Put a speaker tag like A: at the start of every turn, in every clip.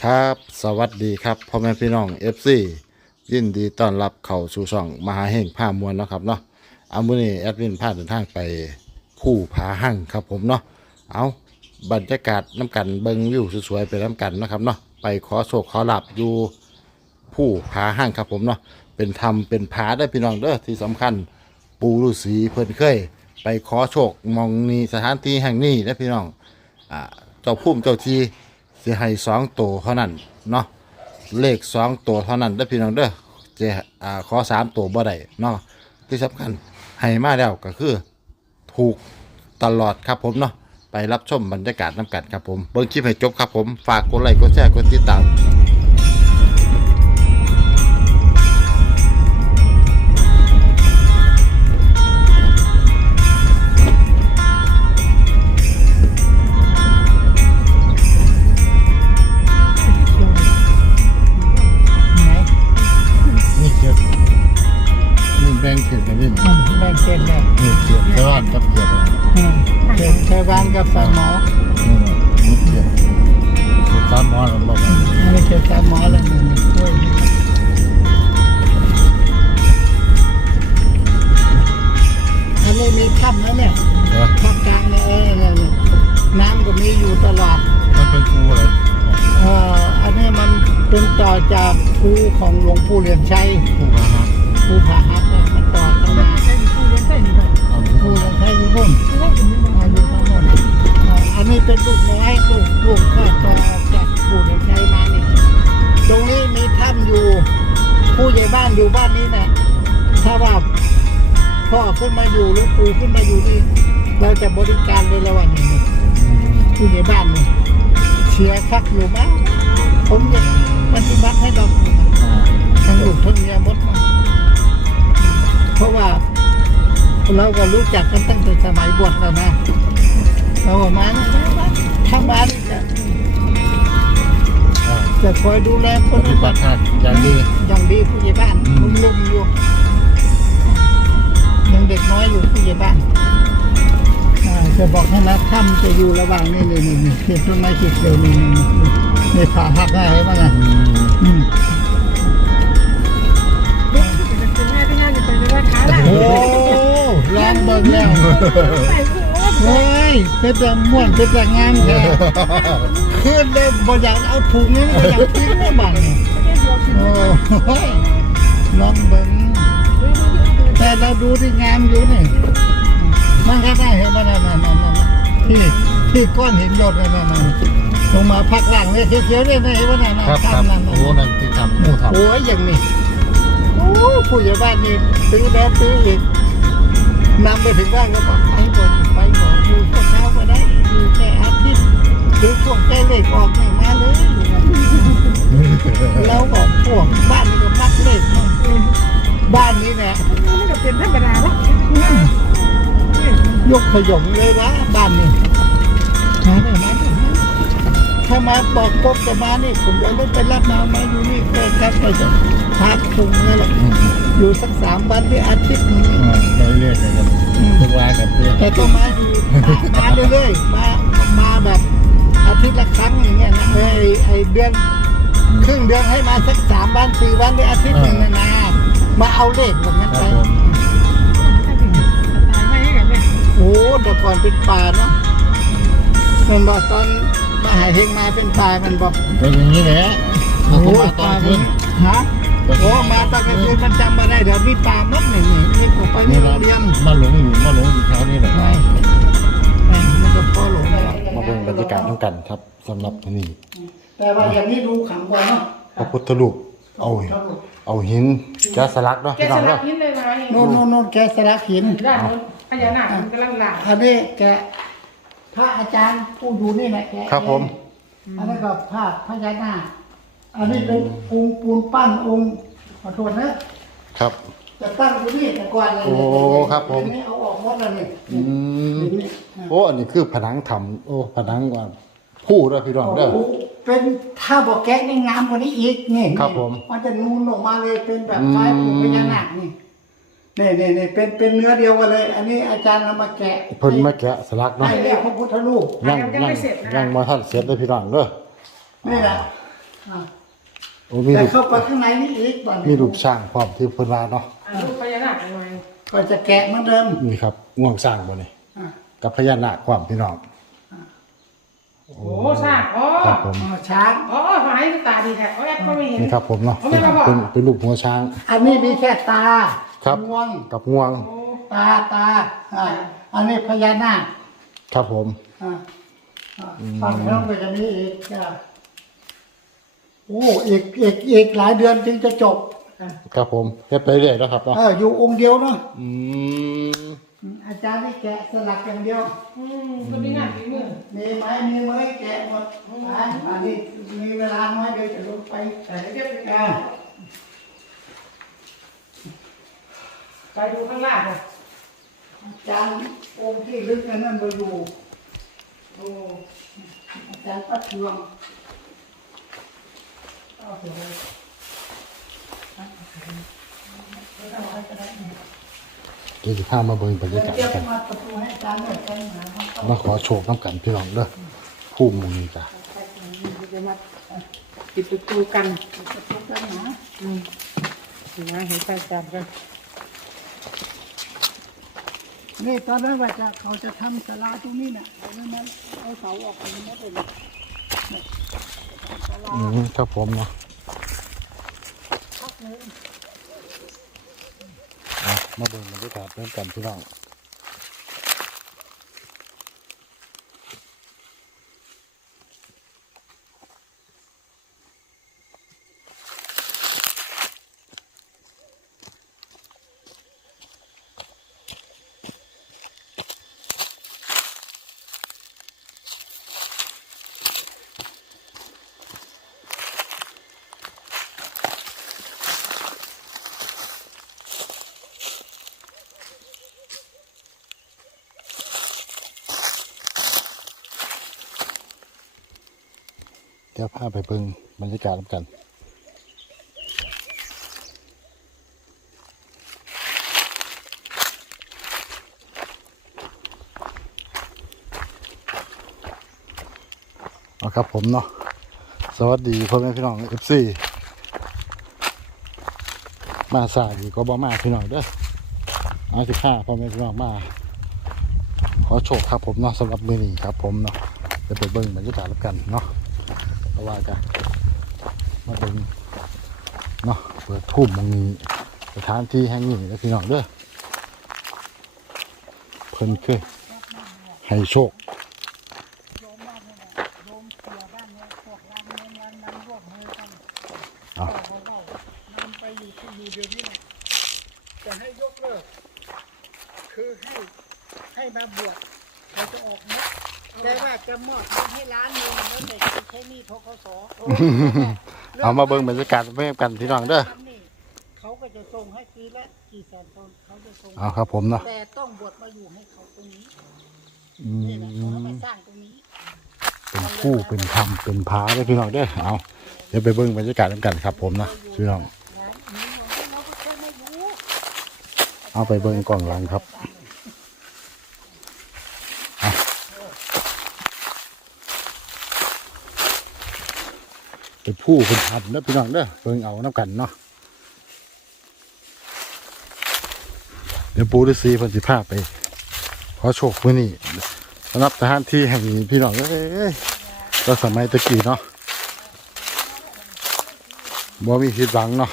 A: ครับสวัสดีครับพ่อแม่พี่น้อง FC ยินดีต้อนรับเข้าสู่ช่องมหาเฮงผ้ามวลเนาะครับเนาะเอามื้อนี้แอดมินพาเดินทางไปผู้ผาหั่งครับผมเนาะเอาบรรยากาศน้ำกันเบิ่งวิวสวยๆไปน้ำกันเนาะครับเนาะไปขอโชคขอลาภอยู่ผู้ผาหั่งครับผมเนาะเป็นธรรมเป็นผาได้อพี่น้องเด้อที่สำคัญปู่ฤาษีเพิ่นเคยไปขอโชคมองนี้สถานที่แห่งนี้นะพี่น้องเจ้าภูมิเจ้าที่สิให้2ตัวเท่านั้นเนาะเลข2ตัวเท่านั้นเด้อพี่น้องเด้อจะขอ3ตัวบ่ได้เนาะที่สำคัญให้มาแล้วก็คือถูกตลอดครับผมเนาะไปรับชมบรรยากาศน้ำกันครับผมเบิ่งคลิปให้จบครับผมฝากกดไลค์กดแชร์กดติดตามแบ่งเขตกันนี่
B: แบ่งเขตแบบ
A: นี่เขตชาวบ้านกับเขต
B: เขตชาวบ้านกับสามหมอ
A: นี่เขตสามหมอเราบอก
B: อันนี้เขตสามหมอเลยนี่ช่วยอันนี้มีถ้ำนะเนี่ยภาคกลางเนี่ยน้ำก็มีอยู่ตลอด
A: มันเป็นภูอะไร
B: อันนี้มันเป็นต่อจากภูของหลวงปู่เหรียญชัยภูผาฮักมันต่อกันมาภูเหรียญชัยอยู่บนอยู่ข้างบนอันนี้เป็นลูกน้อยลูกก็ต่อจากปู่เหรียญชัยมาเนี่ยตรงนี้มีถ้ำอยู่ผู้ใหญ่บ้านอยู่บ้านนี้นะถ้าว่าพ่อขึ้นมาอยู่หรือปู่ขึ้นมาอยู่นี่เราจะบริการเลยแล้ววันนี้ผู้ใหญ่บ้านเนี่ยเชียร์คักอยู่มั้งผมจะปฏิบัติให้เราทั้งลูกทั้งเมียหมดมาเพราะว่าเราก็รู้จักกันตั้งแต่สมัยบวชแล้วนะเราออกมาถ้าบ้านจะคอยดูแลคน
A: ปฏิบัติอย่าง
B: ดีผู้ใหญ่บ้านลุ่มอยู่ยังเด็กน้อยอยู่ผู้ใหญ่บ้านจะบอกให้นะถ้ำจะอยู่ระหว่างนี่เขียนต้นไม้เขียวนี่ผ่าหักได้ไหมล่ะโอ้ร้องเบิ่งแล้วเฮ้ยเป็นแต่ม่วนเป็นแต่งานแท้ขึ้นเลยบ่อยากเอาถุงนี้บ่อยากทิ้งในบ้านนี่โอ้ยร้องเบิ่งแต่เราดูที่งามอยู่นี่มันก็ได้เห็นมันที่ก้อนหินหยดนั่นลงมาพักล่างเลยเขียวๆเนี่ยเห็นว่านั่นนั่น
A: โอ้นั่นที่ทำหมูทำ
B: โอ้ยอย่างนี้โอ้ผู้ใหญ่บ้านนี่ซื้อแล้วซื้ออีกนำไปถึงบ้านก็บอกไปก่อนอยู่ช่วงเช้าก็ได้อยู่แค่อาทิตย์หรือช่วงใกล้เลขออกไม่มาเลยแล้วบอกพวกบ้านนี่ก็มักเลขบ้านนี้เนี่ย
C: มันก็เป็นธรรมดาแล้ว
B: ยกขยมเลยนะบ้านนี่ถ้ามาบอกกบจะมานี่ผมจะไม่ไปรับมาอยู่นี่แค่ไปจะพักตรงนี้แหละอยู่สัก3 วันที่อาทิตย์นึง
A: ได้เรื่อยๆครับทุกวันกับเพื่อน
B: แต่ต้องมาอยู่มาเรื่อยๆมาแบบอาทิตย์ละครั้งอย่างเงี้ยนะไอเดือนครึ่งเดือนให้มาสัก3 วัน 4 วันที่อาทิตย์นึงนะมาเอาเลขแบบนั้นไปโอ้แต่ก่อนเป็นป่าเนาะมันบอกตอนมาหาเฮงมาเป็นป่ามันบอก
A: เป็นอย่างนี้แหละ
B: โอ้ตอนคืนฮะโอ้มาตอนกลางคืนมันจำมาได้เดี๋ยวมีป่ามัดนี่ผมไปนี่โรงเรียน
A: มาหลงอยู่แถวนี้แหละ
B: ไม่มันก็พอหลงแล้ว
A: มาเป็นบรรยากาศทั้งกันครับสำหรับที่นี่
B: แต่ว่าอย่างนี้ดูขำกว่าเนาะ
A: พระพุทธรูปเอาหินแกะสลักเนาะพี่น้องเนาะ
B: โน่นแกะสลักหิน
C: พญานาคมันกำลังหลัง
B: อันนี้แกะพระอาจารย์ผู้อยู่นี่แหละแกะ
A: ครับผม
B: อันนี้ก็ภาพพญานาคอันนี้เป็นองค์ปูนปั้นองค์ขอโทษนะครับจะตั้งอยู่นี่แต่ก่อนเลย
A: โอ้ครับผม
B: นี่เอาออกหมดแล้วนี่
A: โอ้อันนี้คือผนังถ้ำโอ้ผนังว่าผู้ด้วยพี่น้องเด้อ
B: เป็นถ้าบอกแกะนี่งามกว่านี้อีกนี่
A: ครับผม
B: มันจะนูนออกมาเลยเป็นแบบคล้ายองค์พญานาคนี่เป็นเนื้อเดียวกันเลยอันนี้อาจารย์เอามาแกะ
A: เพิ่นมาแกะสลักเนาะ
B: ให้เรียกพระพุทธรูป
A: ยังมาท่านเสร็จเลยพี่น้องเด้อ
B: นี่แหละอ่า
A: โอ้มี
B: แต่
A: รูป
B: เข้าไปข้างในนี่อีกบ้าน
A: มีรูปสร้างพร้อมที่เพิ่นว่าเนาะ
C: รูปพญานาคหน่อย
B: ก็จะแกะเหมือนเดิม
A: นี่ครับง่วงสร้างบ่นี่
B: อ่า
A: กับพญานาคความพี่น้อง
C: โอ้สร้างอ๋อ
A: ครับผม
B: อ๋อช้าง
C: อ๋อหายตาดีแท้โอ้ยก็ไม่เห็น
A: นี่ครับผมเนาะ
C: เอาไม่มาบอก
A: เป็นรูปหัวช้าง
B: อันนี้มีแค่ตา
A: ครับ
B: งวง
A: กับง่วง
C: โอ้
B: ตาอันนี้พญานาค
A: ครับผม
B: ฝั่งนั้นก็จะมีอีกโอ้อีกหลายเดือนจึงจะจบ
A: ครับผมเฮ็ดไปเรื่อยแล้วครับเนาะ
B: อยู่องค์เดียวเนาะ
A: อืม
B: อาจารย์นี่แกะสลักอย่างเดียว
C: ก็มีหน้าฝีมือ
B: มีไหมแกะหมดอันนี้มีเวลาน้อยเดี๋ยวจะลงไป
C: แต่เรียบร้อยไปดูข้างล่างค่ะ
B: อาจารย์องค์ที่ลึกนั้นมาอยู่
C: โอ้
B: อาจารย์ประเทือง
C: เอาเถอะ
A: เดี๋ยวสิพามาเบิ่งบรรยากาศ
B: เดี๋ยว
A: กัน
B: มาประตูให้อาจารย์หน่อยกันหาห้อง
A: มาขอโชคน้ำกันพี่น้องเด้อผู้หมุงจ้ะ
C: จะมาปิดประตูกัน
B: ประตูกันหา
C: ถึงนะเห็นไฟจับกัน
B: นี่ตอนนั้นว่าเขาจะทำศาลาตรงนี้น่ะเอาไว้มันเอาเสาออกไปหมดเลยเนี่ยศาลา
A: ครับผมเนาะ
B: พักหนึ่ง
A: มาเบิ่งบรรยากาศน้ำกันพี่น้องเดี๋ยวพาไปเบิ่งบรรยากาศน้ำกันเอาครับผมเนาะสวัสดีพ่อแม่พี่น้อง FC มาสายอยู่ก็บ่มาพี่น้องเด้อเอาสิค่าพ่อแม่พี่น้องมาขอโชคครับผมเนาะสำหรับมื้อนี้ครับผมเนาะจะไปเบิ่งบรรยากาศแล้วกันเนาะเพราะว่าจะมาเบิ่งเนาะเปิดทุ่มตรงนี้สถานที่แห่งนี้แล้วพี่น้องเด้อเพิ่นคือให้โชค
B: โยมบ้านเนี่ยโยมเสียบ้านเนี่ยพวกร้านเงินร้านน้ำร่วมมือกัน
A: อ่ะ
B: เขานำไปอยู่ที่อยู่เดียวนี้นะจะให้ยกเลิกคือให้มาบวชเขาจะออกเนี้ยแต่ว่าจะมอบเงินให้ล้านหนึงแล้วแต่จะใช้หนี้ทกส
A: เอามาเบิ่งบรรยากาศไปกันพี่น้องเด้อ
B: เขาก็จะส่งให้ปีละกี่แสนต้นเขาจะส่ง
A: เอาครับผมเนาะ
B: แต่ต้องบวชมาอยู่ให้เขาตรงนี้
A: อื
B: นี่แหละเขาให้
A: ม
B: มาสร้างตรงนี้
A: เป็นคู่เป็นธรรมเป็นพาเด้อพี่น้องเด้อเอาเดี๋ยวไปเบิ่งบรรยากาศกันครับผมเนาะพี่น้อง
B: นะนี่เราก็แค่ไม่รู้
A: เอาไปเบิ่งกล่องหลังครับเอาเป็นผู้เป็นธรรมเด้อพี่น้องเด้อเบิ่งเอาน้ำกันเนาะเดี๋ยวปูฤาษีเพิ่นสิพาไปขอโชคมื้อนี้สำหรับสถานที่แห่งนี้พี่น้องเอ้ยก็สมัยตะกี้เนาะบ่มีผิดหวังเนาะ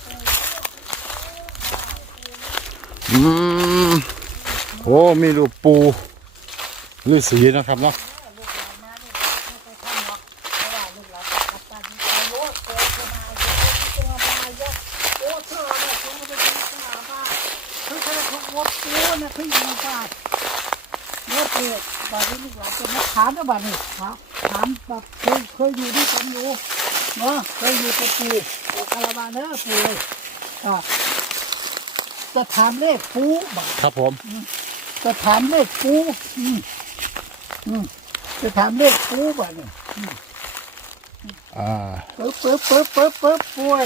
A: โอ้มีรูปปูฤาษีนะครับเนาะ
B: ลูกหลานมาเนี่ยไม่ไปทำหรอกเพราะว่าลูกหลานจะกลับบ้านที่เขาโลดเกิดขึ้นมาจะมาเยอะโอ้เธอเนี่ยคุณไม่ได้ยินขนาดว่าคือขนาดทุกวัดกูเนี่ยคืออยู่ในป่าเมื่อเกิดบ้านนี้ลูกหลานจะมาถามนะบ้านนี้ถามแบบเคยอยู่ด้วยกันอยู่เนาะเคยอยู่กับปู่คาราบาเนอร์ปู่เลยจะถามเลขปูบ้าน
A: ครับผม
B: จะถามเลขปูจะถามเลขปูบ่เนี่ย ปึ๊บป่วย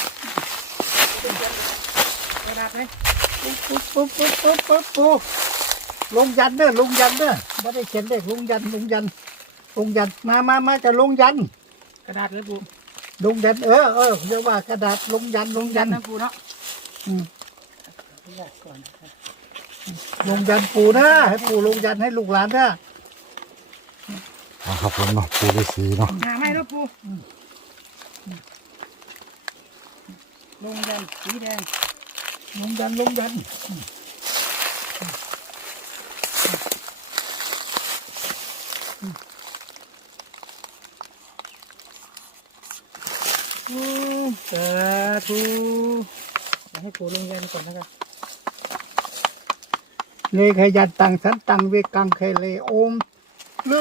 C: กระดาษไหม
B: ปึ๊บปูลงยันเด้อไม่ได้เขียนเลขลงยันมาจะลงยัน
C: กระดาษเลยบุ
B: ลงยันเรียกว่ากระดาษลงยัน
C: นะปูเนาะ
B: อืม
C: อยากก่อนนะคะ
B: ลงยันปู่นะให้ปู่ลงยันให้ลูกหลานนะ
A: เอาครับผมเนาะปูฤาษีเนาะ
C: หาไม่แล้วปูลงยันสีแดง
B: ลงยัน
C: สาธุจะให้ปูลงยันก่อนนะครับ
B: เลขยันตังสันตังเวกังเคเลโอมลื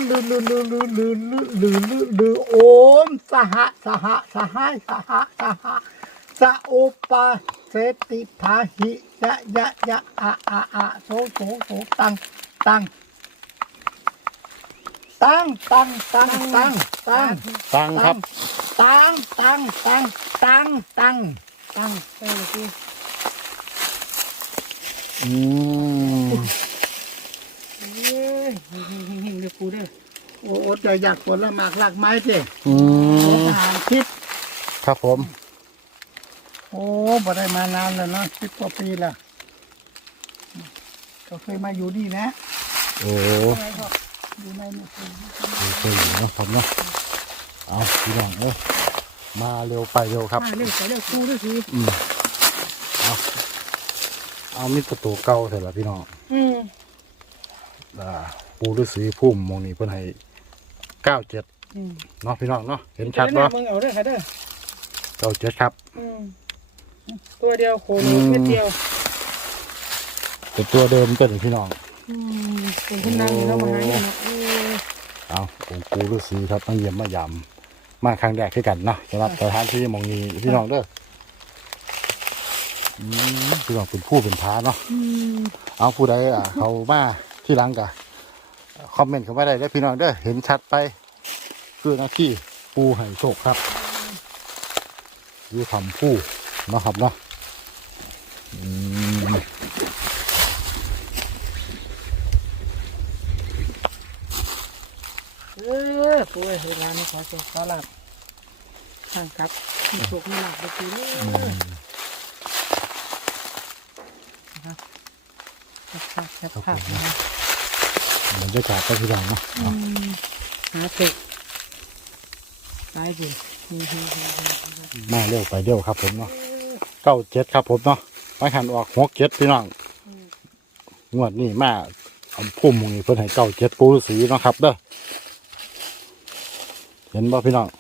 B: อโอมสหสหสะโอปาเสติทาหิยะอะโสตัง
A: ตั้งครับ
B: ตั้ง
C: ไปเลยปู
A: อืม
C: เฮ้ยเฮงเลยปูเด้อ
B: โอ้จะอยากผลหมากหลากไม้สิ
A: อืม
B: ทหารคิด
A: ครับผม
B: โอ้บ่ได้มานานแล้วเนาะ10 กว่าปีแล้วก็เคยมาอยู่นี่นะ
A: โอ้
C: อะไรพ่อ
B: อยู่ในนี่
A: เคยอยู่เนาะครับเนาะเอาพี่น้องมาเร็วไปเร็วครับ
C: มาเร็วไปเร็วปูด้วยสิ
A: เอามิดประตูเก่าเถอะละพี่น้อง ปูฤาษีพุ่มมองนี่เพิ่นให้97เนาะพี่น้องเนาะเห็นชัด
C: บ่
A: บ่
C: มึงเอาเด้อค่ะเด้อ
A: 97ครับ
C: ตัวเดียวโคโลเม็ดเดียว
A: เป็นตัวเดิมตัวนี้พี่น้อง
C: เป็นที่นั่งอยู่แล้วมาหาอยู่เนาะ
A: เอาองค์ปูฤาษีครับมาเยี่ยมมายามมาครั้งแรกด้วยกันเนาะสำหรับสถานที่หมองนี้พี่น้องเด้อพี่น้องเป็นผู้เป็นพระเนาะเอาผู้ใดเขามาที่หลังกะคอมเมนต์เข้ามาได้เด้อพี่น้องเด้อเห็นชัดไปคือหน้าที่ปูให้โชคครับอยู่ทำผู้เนาะครับเนาะ
C: ปูเอ้ยเวลานี้ขอโชคขอลาบทางครับมีโชคมีลาบไปปูเลยครับภาพนะ
A: บรรยากาศก็พี่น้องเนาะ
C: หาตึกตายบุ
A: มาเร็วไปเร็วครับผมเนาะ97ครับผมเนาะไปหันออก67พี่น้องงวดนี้มาเอาพุ่มนี่เพิ่นให้97ปูฤาษีเนาะครับเด้อเห็นบ่พี่น้อง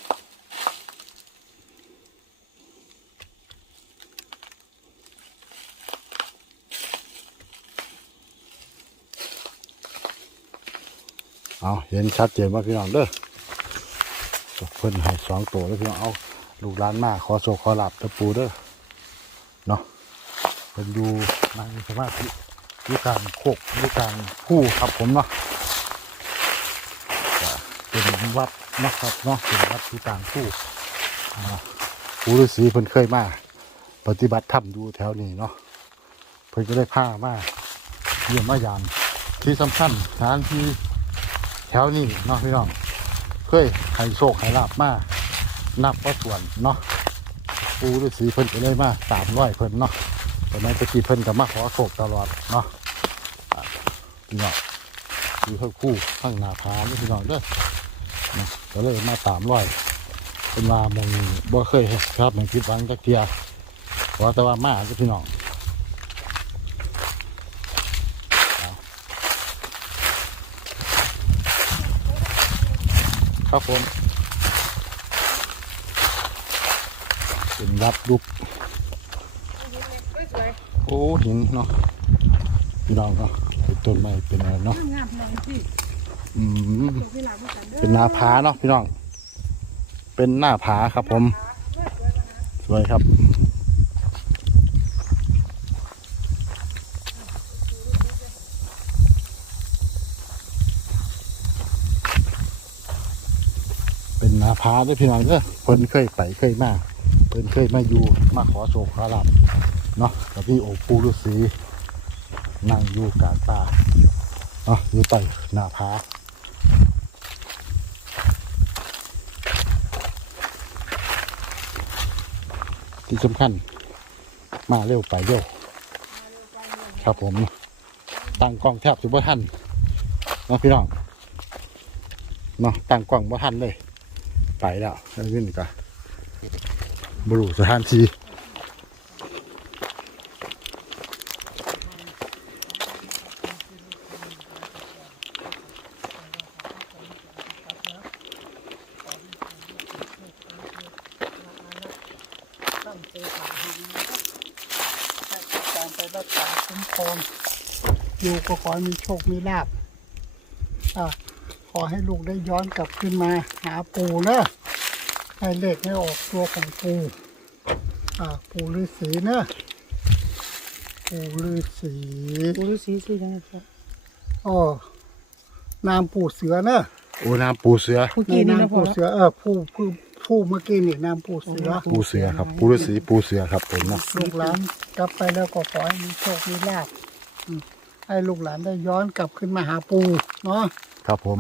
A: เอาเห็นชัดเจนว่าพี่น้องเด้อเพิ่นให้2ตัวแล้วพี่น้องเอาลูกหลานมาขอโชคขอลาบตะปูเด้อเนาะเพิ่นอยู่นั่งสมาธิอยู่กลางโคกอยู่กลางผู้ครับผมเนาะเป็นวัดนะครับเนาะเป็นวัดอยู่กลางผู้ปู่ฤาษีเพิ่นเคยมาปฏิบัติธรรมอยู่แถวนี้เนาะเพิ่นก็ได้พามาเยี่ยมมายามที่สำคัญสถานที่แถวนี้เนาะพี่น้องเคยให้โชคให้ลาบมานับว่าส่วนเนาะปู่ฤาษีเพิ่นก็เลยมา300เพิ่นเนาะตอนนั้นตะกี้เพิ่นก็มาขอโชคตลอดเนาะพี่น้องอยู่ทั้งคู่ทั้งหน้าผาพี่น้องเด้อนะก็เลยมา300เป็นมามองบ่เคยเห็นครับมันคิดหวังจักเทียเพราะแต่ว่ามาก็พี่น้องครับผมเป็นรับรูปโอ้หินเนาะพี่น้องเนาะเป็นต้นไม้เป็นอะไรเนาะ
C: งามเลยพี่
A: เป็นหน้าผาเนาะพี่น้องเป็นหน้าผาครับผมสวยครับเป็นหน้าผาด้วยพี่น้องเด้อเพิ่นเคยไปเคยมาเพิ่นเคยมาอยู่มาขอโชคขอลาภเนาะกับพี่องค์ปู่ฤาษีนั่งอยู่กลางป่าเนาะอยู่ใต้หน้าผาที่สำคัญมาเร็วไปเร็วครับผมตั้งกล้องแทบจะบ่ทันเนาะพี่น้องเนาะตั้งกล้องบ่ทันเลยไปแล้วแล้วนี่ก็บรูสถานที่
B: การไปรักษาคุ้มครองอยู่ก็ขอให้มีโชคมีลาภขอให้ลูกได้ย้อนกลับขึ้นมาหาปู่เนอะให้เลขให้ออกตัวของปู่ปู่ฤาษีเนอะปู่ฤาษี
C: ปู่ฤาษีชื่อยังไงครับ
B: นามปู่เสือเนอะ
A: โอ้น้ำปูเสือ
C: ผู้
B: ใน
C: กี้นี่
B: นาม
C: นะพ่อ
B: ปู่เสือผู้เมื่อกี้นี่นามปู่เสือ
A: ปูเสือครับปูฤาษีปูเสือครับผมเนาะ
B: ลูกหลานกลับไปแล้วก็ขอให้มีโชคมีลาภให้ลูกหลานได้ย้อนกลับขึ้นมาหาปู่เนาะ
A: ครับผม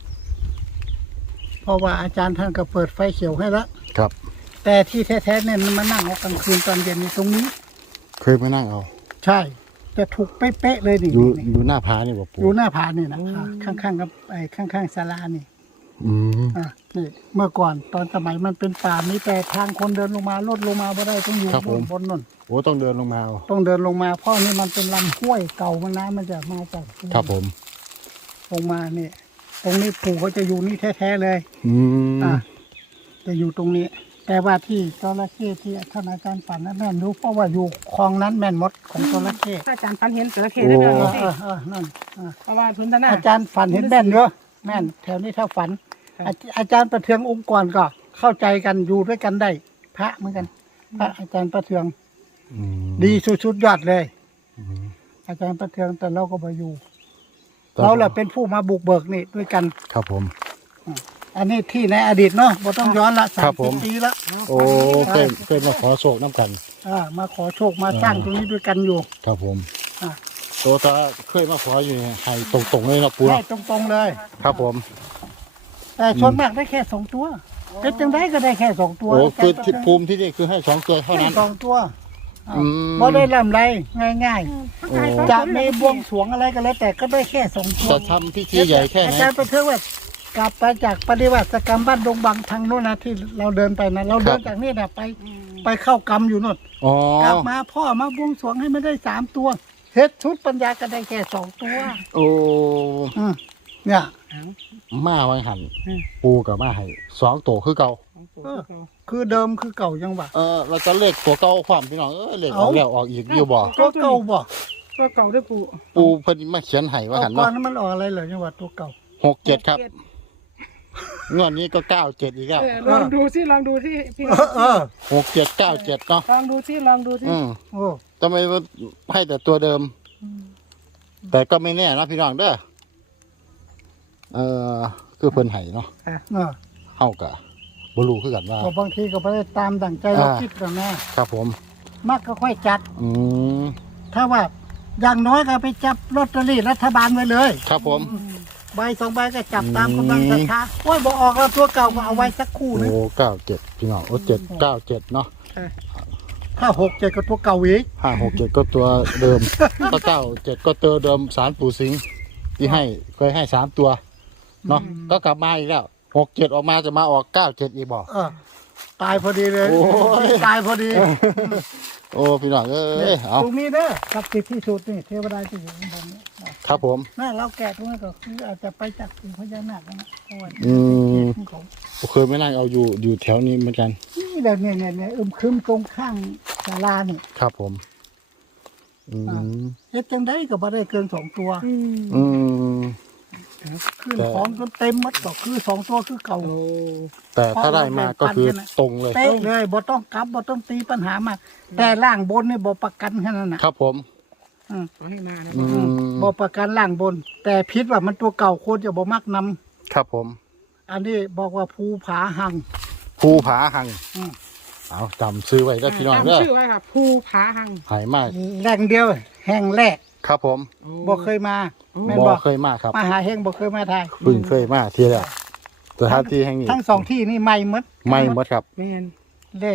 B: เพราะว่าอาจารย์ท่านก็เปิดไฟเขียวให้แล้ว
A: ครับ
B: แต่ที่แท้ๆเนี่ยมันมานั่งเอากลางคืนตอนเย็นนี่ตรงนี้
A: เคยมานั่งเอา
B: ใช่จะถูกเป๊ะๆเลยนี่
A: อยู่หน้าผานี่บ่ปู
B: อยู่หน้าผานี่นะข้างๆกับข้างๆศาลานี่
A: อืม
B: นี่เมื่อก่อนตอนสมัยมันเป็นป่ามีแต่ทางคนเดินลงมาลดลงมาบ่ได้ต้องอยู่บนนั่น
A: โอ้ต้องเดินลงมาเอา
B: ต้องเดินลงมาเพราะนี่มันเป็นลำห้วยเก่ามันน้ำมันจะมาจาก
A: ครับผม
B: ลงมาเนี่ยตรงนี้ปู่เขาจะอยู่นี่แท้ๆเลย
A: อืม
B: จะอยู่ตรงนี้ แต่ว่าที่จระเข้ที่ท่านอาจารย์ฝันนั้นแม่นรู้เพราะว่าอยู่คลองนั้นแม่นหมดของจระเข้
C: ถ้าอาจารย์ฟันเห็นจระเข้ได้ไหมครับ
B: นั่น
C: เพราะว่าพื้นด้านหน้า
B: อาจารย์ฝันเห็นแม่นเยอะแม่นแถวนี้ถ้าฝัน อาจารย์ประเทืององค์กรก็เข้าใจกันอยู่ด้วยกันได้ พระเหมือนกัน พระอาจารย์ประเทือง
A: อืม
B: ดีสุดๆยอดเลย
A: อืม
B: อาจารย์ประเทืองแต่เราก็มาอยู่ เราแหละเป็นผู้มาบุกเบิกนี่ด้วยกัน
A: ครับผม
B: อันนี้ที่ในอดีตเนาะบ่ต้องย้อนละ
A: ครับผม
B: 30 ปีละ
A: โอ้เคยมาขอโศกน้ำกัน
B: มาขอโชคมาสร้างตรงนี้ด้วยกันอยู่
A: ครับผม
B: อ่า
A: ตัวตาเคยมาขออยู่นี่ให้ตรงๆเลยเนาะปู
B: ให้
A: เนาะ
B: ตรงๆเลย
A: ครับผม
B: แต่ส่วนมากได้แค่2 ตัวเป็นจังได้ก็ได้แค่2 ตัว
A: โอ้คือ
B: แต่
A: ที่ภูมิที่นี่คือให้2ตัวเท่า
B: ให้
A: นั้น
B: 2 ตัวอ่า
A: อืม
B: บ่ได้ลำไรง่าย
A: โอ้
B: ๆ จะไม่บวงสรวงอะไรก็แล้วแต่ก็ได้แค่2 ตัว
A: จะทำพิธีใหญ่แค่ไหน
B: อาจารย์ประเทืองว่ากลับไปจากปฏิวัติกรรมบ้านดงบังทางโน้นนะที่เราเดินไปนะเราเดินจากนี่นะไปเข้ากรรมอยู่โน่น
A: อ๋อก
B: ลับมาพ่อมาบวงสรวงให้ไม่ได้3 ตัวเฮ็ดชุดปัญญาก็ได้แค่2 ตัว
A: โอ้
B: เนี่ย
A: มาไว้หันปูกับมาให้2ตัวคือเก่า
B: คือเดิมคือเก่ายังวะ
A: เราจะเลขตัวเก่าความพี่น้องเลขออกแล้วออกอีกอยู่บ่
B: ตัวเก่าบ่
C: ก็เก่าด้วยปู่
A: ปูเพิ่นมาเขียนให้ว่า
B: เอา
A: หัน
B: ก่อน
A: เนาะ
B: นั้นมันออกอะไรเหรอยังวะตัวเก่า
A: 67ครับงวดนี้ก็97อีกแล้ว
C: ลองดูสิลองดูสิพี่
A: 6797เนาะ
C: ลองดูสิลองดูสิ
B: โอ้
A: ทำไมให้แต่ตัวเดิม แต่ก็ไม่แน่นะพี่น้องเด้อคือเพิ่นให้เนาะ
B: เออ
A: เฮาก็บ่รู้คือกันว่า
B: ก็บางทีก็ไม่ได้ตามดั่งใจเราคิดกันนะครับ
A: ผม
B: มักก็ค่อยจัด
A: อืม
B: ถ้าว่าอย่างน้อยก็ไปจับลอตเตอรี่รัฐบาลไว้เลย
A: ครับผม
B: ใบ2 ใบก็จับตามกำลังศรัทธาโอ้ยบอกออกแล้วตัวเก่าก็เอาไว้สักคู่นึง
A: โอ้97พี่น้องโอ้797เนาะ
B: ถ้า6 7ก็ตัวเก่าอีก
A: 567ก็ตัวเดิม ก็97ก็ตัวเดิมสารปู่สิงห์ที่ให้เคยให้3ตัวเนาะก็กลับมาอีกแล้ว67ออกมาจะมาออก97อีกบ่
B: ตายพอดีเลย
A: โอ้ย
B: ตายพอดี
A: โอ้พี่น้องเอ้ยเอา
B: ตรงนี้เด้อกับติดที่สุดนี่เทวดาที่อยู่ข้างบนนี้
A: ครับผม
B: น่าเราแกะตรงนี้ก็คืออาจจะไปจากปู่พญานาคนะเพราะว่า
A: อืม
B: ของ
A: เคยไม่นั่งเอาอยู่แถวนี้เหมือนกัน
B: นี่แหละเนี่ยคึมตรงข้างศาลานี่
A: ครับผม อืม
B: เฮ็ดจังได้ก็บ่ได้เกิน2 ตัว
A: อืม
B: ขึ้นของจนเต็มหมดก็คือ2 ตัวคือเก่า
A: แต่ถ้าได้มาก็คือตรงเลย
B: เป๊ะเลยบ่ต้องกลับบ่ต้องตีปัญหามากแต่ล่างบนนี่บ่ประกันแค่นั้นน่ะ
A: ครับผม
C: ขอให้มานะ
A: อืม
B: บ่ประกันล่างบน แต่พิษว่ามันตัวเก่าคนจะบ่มักนำ
A: ครับผม
B: อันนี้บอกว่าภูผาหัง
A: ภูผาหัง
B: อืม
A: เอาจำซื้อไว้ได้พี่น้องเด้อ
C: จำชื่อไว้ค่ะภูผาหัง
A: หายมาก
B: แหล่งเดียวแห่งแรก
A: ครับผม
B: บ่เคยมาแม่น
A: บ่
B: บ่
A: เคยมาครับ
B: มาหาแห่งบ่เคยมาทาย
A: เพิ่งเคยมาทีแรกสถานที่แห่งนี้
B: ทั้ง2 ที่นี่ใหม่หมด
A: ไม่หมดครับ
C: แมน
B: เลข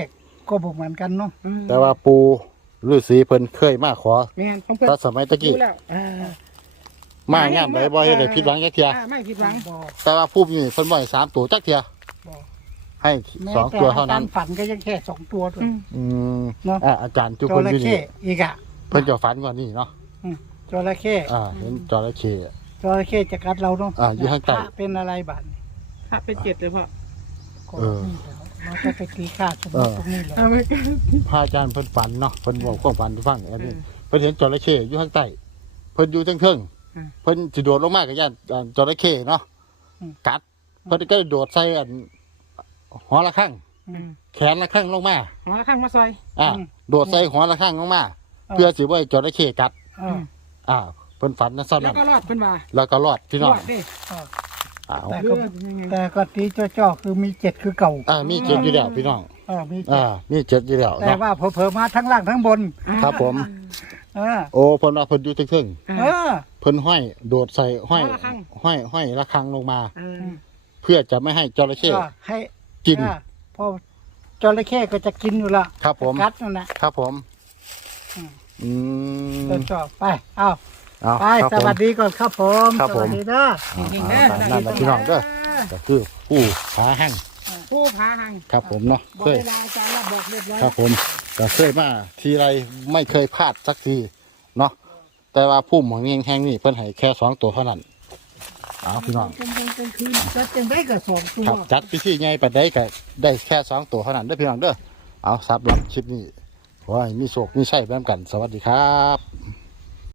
B: ก็บอกเหมือนกันเนาะ
A: แต่ว่าปูฤาษีเพิ่นเคยมาขอ
C: แม่นของเพิ่น
A: ถ้าสมัยตะกี้
C: รู้แล้ว
A: มางามได้บ่เฮ็ดให้ผิดหวังจักเที่ย
C: ไม่ผิดหวัง
B: บอก
A: แต่ว่าผู้มีเพิ่นบ่ให้3ตัวจักเที่ย
B: บอก
A: ให้
B: แม้
A: 2ตัวเท่านั้น
B: แต่อจรย์ฝันก็ยังแค่2ตัวด้วย
A: อืม
B: เนาะ
A: อาจารย์ทุก
B: จ
A: คน
B: ระ
A: อยู่
B: เข้
A: นี่
B: อีกอ่ะ
A: เพิ่นจะฝันก่อนนี่เนาะ
B: จระเข้
A: เห็นจระเข้
B: จระเข้จะกัดเราเนาะ
A: อยู่ข้างใต้
B: พระเป็นอะไรบ้าง
C: พระเป็น7เลยพ่อ
B: ก็นี่แหละเราจะไปตีค่าสมมติตรงนี้แหละ
C: เอาไว้
A: พระอาจารย์เพิ่นฝันเนาะเพิ่นบอกความฝันให้ฟังอันนี้เพิ่นเห็นจระเข้อยู่ข้างใต้เพิ่นอยู่เทิงๆเพิ่นสิโดดลงมาก็ย่านจระเข้เนาะกัดเพิ่นก็เลยโดดใส่หัวละข้างแขนละข้างลงมา
C: หัวละข้างมาซอย
A: โดดใส่หัวละข้างลงมาเพื่อสิบ่ให้จระเข้กัด
B: เออ
A: เพิ่นฝันนั่นซ่อน
C: แล้
A: นั่
C: วน ก็รอดเพิ่นว่า
A: แล้วก็รอดพี่น้อง
C: รอดเด้
A: อ้าว
B: แต่
C: เลื
B: ก็
C: อดยังไง
B: แต่ก็ตีจ่อๆคือมี7คือเก่า
A: มีเจ็ดอยู่แล้วพี่น้อง
B: มี
A: มีเจ็ดอยู่แล้ว
B: แต่
A: เนาะ
B: ว่าเผลอๆมาทั้งล่างทั้งบน
A: ครับผม
B: เออ
A: โอ้เพิ่นว่าเพิ่นอยู่เทิง
B: เออ
A: ๆเพิ่นห้อยโดดใส่ห้อยละข้างลงมา เพื่อจะไม่ให้จระเข้
B: ก็ให้
A: กิน
B: พอจระเข้ก็จะกินอยู่ละ
A: ครับผม
B: กัดนั่นนะ
A: ครับผม อืม
B: จ่อๆไปเอา
A: เอา
B: ไป
A: ครับ
B: ส
A: ผม
B: วัสดีก่อนครับผม
A: ครับ
B: ส
A: ผม
B: วัสดีนะ
A: นั่นแหละพี่น้องเด้อก็คือผู้หาแห้ง
C: ผู้พาหัง
A: ครับผมเนาะ
C: บอก
A: เคย
C: เวลาอาจารย์เราบอกเรียบร้อย
A: ครับผมก็เคยมาทีไรไม่เคยพลาดสักทีเนาะแต่ว่าผู้หมองแห้งนี่เพิ่นให้แค่2ตัวเท่านั้นเอาพี่น้อง
B: เป็นคืนจะจังได้กับ2ตัว
A: ครับจัดพิธีใหญ่ปานใดก็ได้แค่2ตัวเท่านั้นเด้อพี่น้องเด้อเอาสำหรับคลิปนี้ขอให้มีโชคมีชัยแบบกันสวัสดีครับ